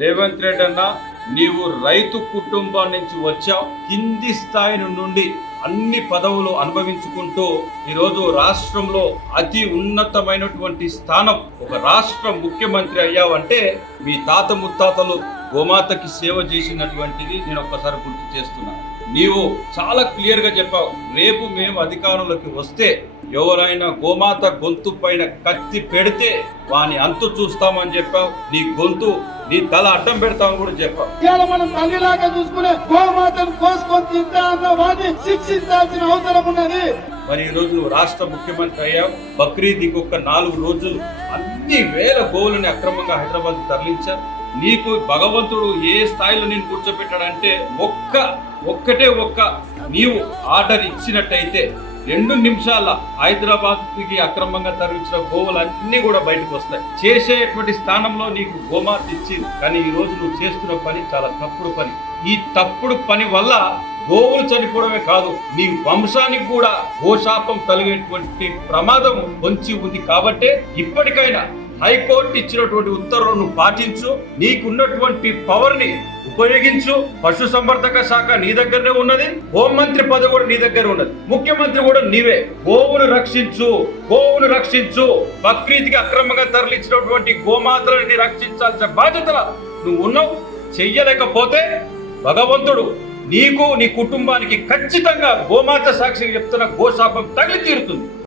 రేవంత్ రెడ్డి అన్న నీవు రైతు కుటుంబం నుంచి వచ్చావు. కింది స్థాయి నుండి అన్ని పదవులు అనుభవించుకుంటూ ఈరోజు రాష్ట్రంలో అతి ఉన్నతమైనటువంటి స్థానం. ఒక రాష్ట్ర ముఖ్యమంత్రి అయ్యావంటే మీ తాత ముత్తాతలు గోమాతకి సేవ చేసినటువంటిది నేను ఒక్కసారి గుర్తు చేస్తున్నాను నీవు చాలా క్లియర్గా చెప్పావు. రేపు మేము అధికారంలోకి వస్తే ఎవరైనా గోమాత గొంతు పైన కత్తి పెడితే వాని అంతు చూస్తామని చెప్పావు. నీ గొంతు నీ తల అడ్డం పెడతామని కూడా చెప్పావు. మనం తల్లిలాగా చూసుకునే గోమాతను కోసుకొని తింటా అన్న శిక్షించాల్సిన అవసరం ఉన్నది. మరి ఈ రోజు నువ్వు రాష్ట్ర ముఖ్యమంత్రి అయ్యావు. బక్రీద్ ఇంకొక నాలుగు రోజులు అన్ని వేల గోవులని అక్రమంగా హైదరాబాద్ తరలించారు. నీకు భగవంతుడు ఏ స్థాయిలో నేను కూర్చోబెట్టాడంటే ఒక్క ఒక్కటే ఒక్క నీవు ఆర్డర్ ఇచ్చినట్టయితే రెండు నిమిషాల హైదరాబాద్కి అక్రమంగా తరలించిన గోవులన్నీ కూడా బయటకు వస్తాయి. చేసేటువంటి స్థానంలో నీకు గోమాత ఇచ్చింది. కానీ ఈ రోజు నువ్వు చేస్తున్న పని చాలా తప్పుడు పని. ఈ తప్పుడు పని వల్ల గోవులు చనిపోవడమే కాదు నీ వంశానికి కూడా గోశాపం కలిగేటువంటి ప్రమాదం పొంచి ఉంది కాబట్టి ఇప్పటికైనా హైకోర్టు ఇచ్చినటువంటి ఉత్తర్వులను పాటించు నీకున్నటువంటి పవర్ని ఉపయోగించు. పశు సంవర్ధక శాఖ నీ దగ్గరనే ఉన్నది హోంమంత్రి పదవి కూడా నీ దగ్గర ఉన్నది. ముఖ్యమంత్రి కూడా నీవే. గోవును రక్షించు గోవును రక్షించు. బక్రీద్కి అక్రమంగా తరలించినటువంటి గోమాతలని రక్షించాల్సిన బాధ్యత నువ్వు ఉన్నావు. చెయ్యలేకపోతే భగవంతుడు నీకు నీ కుటుంబానికి ఖచ్చితంగా గోమాత సాక్షిగా చెప్తున్న గోశాపం తగిలి తీరుతుంది.